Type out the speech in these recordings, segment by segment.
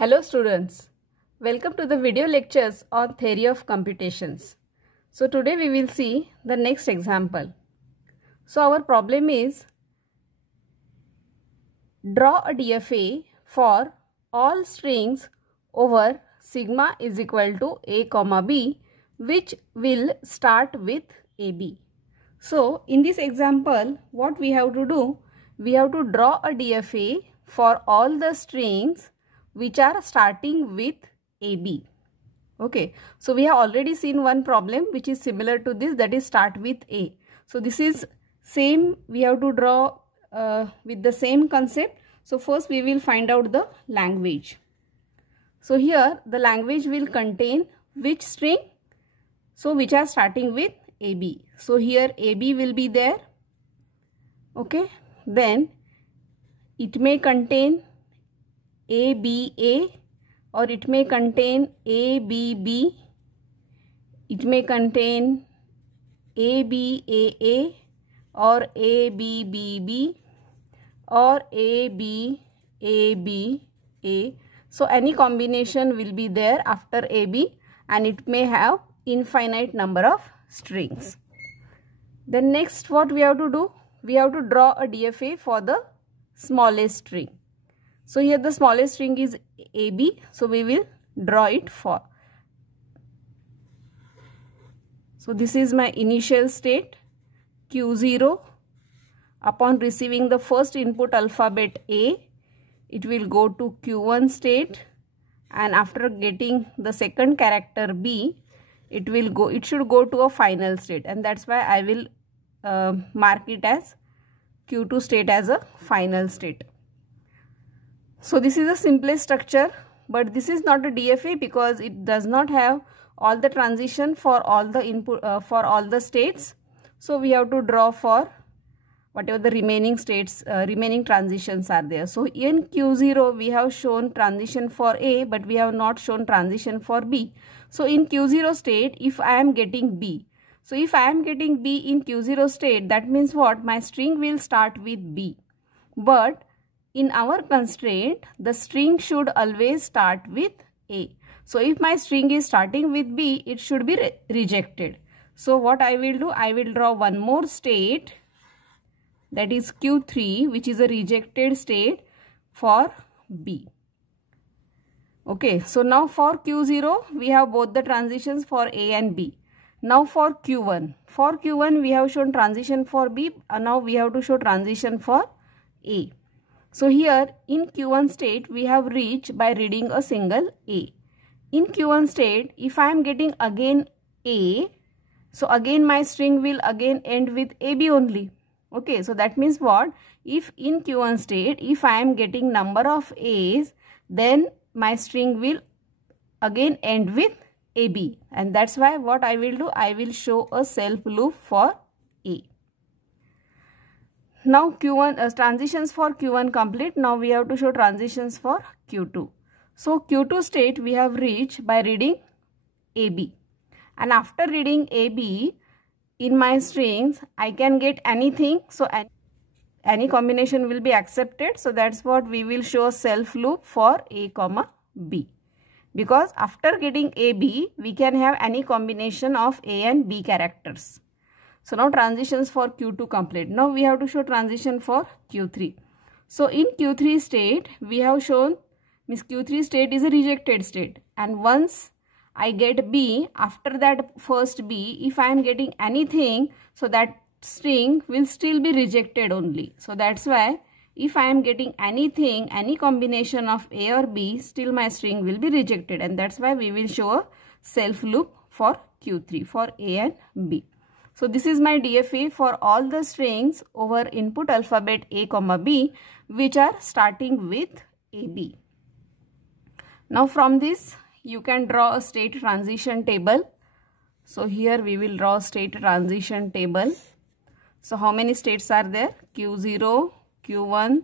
Hello students, welcome to the video lectures on theory of computations. So today we will see the next example. So our problem is draw a DFA for all strings over sigma is equal to a comma b which will start with AB. So in this example what we have to do, we have to draw a DFA for all the strings which are starting with AB. Okay, so we have already seen one problem which is similar to this, that is start with A. So this is same, we have to draw with the same concept. So first we will find out the language. So here the language will contain which string? So which are starting with AB. So here AB will be there. Okay, then it may contain ABA or it may contain ABB, it may contain ABAA or ABBB or ABABA. So any combination will be there after AB and it may have infinite number of strings. Then next what we have to do? We have to draw a DFA for the smallest string. So here the smallest string is AB, so we will draw it for. So this is my initial state Q0. Upon receiving the first input alphabet A, it will go to Q1 state, and after getting the second character B, it should go to a final state, and that's why I will mark it as Q2 state as a final state. So this is the simplest structure, but this is not a DFA because it does not have all the transition for all the input for all the states. So we have to draw for whatever the remaining states, remaining transitions are there. So in Q0 we have shown transition for A, but we have not shown transition for B. So in Q0 state, if I am getting B, so if I am getting B in Q0 state, that means what? My string will start with B. But in our constraint, the string should always start with A. So if my string is starting with B, it should be rejected. So what I will do, I will draw one more state, that is Q3, which is a rejected state for B. Okay, so now for Q0, we have both the transitions for A and B. Now for Q1, we have shown transition for B, and now we have to show transition for A. So here in Q1 state, we have reached by reading a single A. In Q1 state, if I am getting again A, so again my string will again end with AB only. Okay, so that means what? If in Q1 state, if I am getting number of A's, then my string will again end with AB. And that's why what I will do, I will show a self loop for A. Now Q1 transitions for Q1 complete. Now we have to show transitions for Q2. So Q2 state we have reached by reading AB. And after reading AB, in my strings, I can get anything. So any combination will be accepted. So that's what we will show self loop for A comma B. Because after getting AB, we can have any combination of A and B characters. So now transitions for Q2 complete. Now we have to show transition for Q3. So in Q3 state, we have shown, means Q3 state is a rejected state. And once I get B, after that first B, if I am getting anything, so that string will still be rejected only. So that's why if I am getting anything, any combination of A or B, still my string will be rejected. And that's why we will show a self loop for Q3 for A and B. So this is my DFA for all the strings over input alphabet A comma B which are starting with AB. Now from this you can draw a state transition table. So here we will draw a state transition table. So how many states are there? Q0, Q1,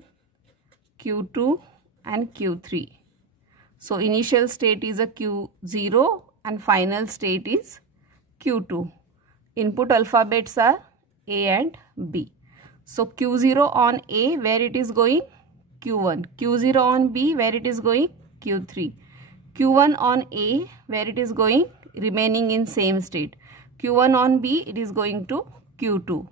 Q2 and Q3. So initial state is a Q0 and final state is Q2. Input alphabets are A and B. So Q0 on A, where it is going? Q1. Q0 on B, where it is going? Q3. Q1 on A, where it is going, remaining in same state. Q1 on B, it is going to Q2.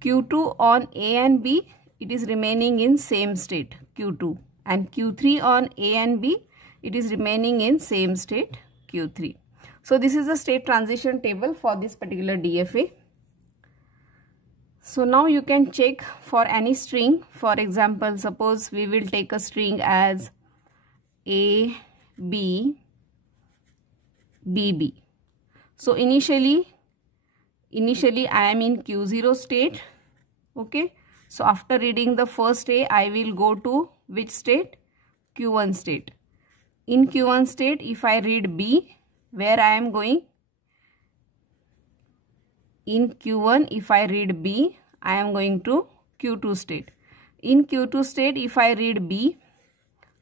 Q2 on A and B, it is remaining in same state, Q2. And Q3 on A and B, it is remaining in same state, Q3. So this is the state transition table for this particular DFA. So now you can check for any string. For example, suppose we will take a string as A, B, BB. So initially I am in Q0 state. Okay. So after reading the first A, I will go to which state? Q1 state. In Q1 state, if I read B, where I am going? In Q1, if I read B, I am going to Q2 state. In Q2 state, if I read B,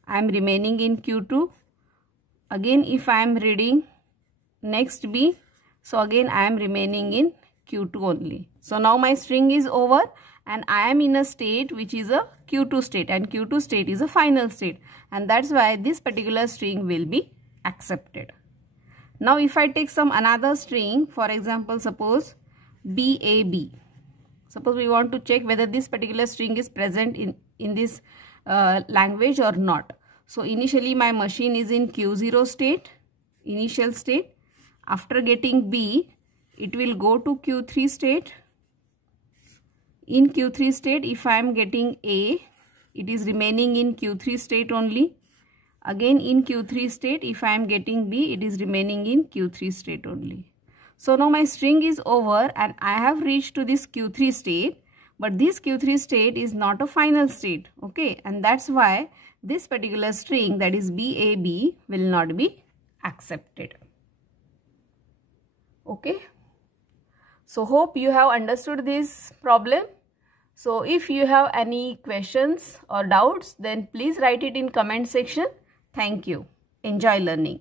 I am remaining in Q2. Again, if I am reading next B, so again I am remaining in Q2 only. So now my string is over and I am in a state which is a Q2 state, and Q2 state is a final state, and that's why this particular string will be accepted. Now if I take some another string, for example, suppose BAB. Suppose we want to check whether this particular string is present in this language or not. So initially my machine is in Q0 state, initial state. After getting B, it will go to Q3 state. In Q3 state, if I am getting A, it is remaining in Q3 state only. Again in Q3 state, if I am getting B, it is remaining in Q3 state only. So now my string is over and I have reached to this Q3 state, but this Q3 state is not a final state. Okay, and that's why this particular string, that is BAB, will not be accepted. Okay, so hope you have understood this problem. So if you have any questions or doubts, then please write it in comment section. Thank you. Enjoy learning.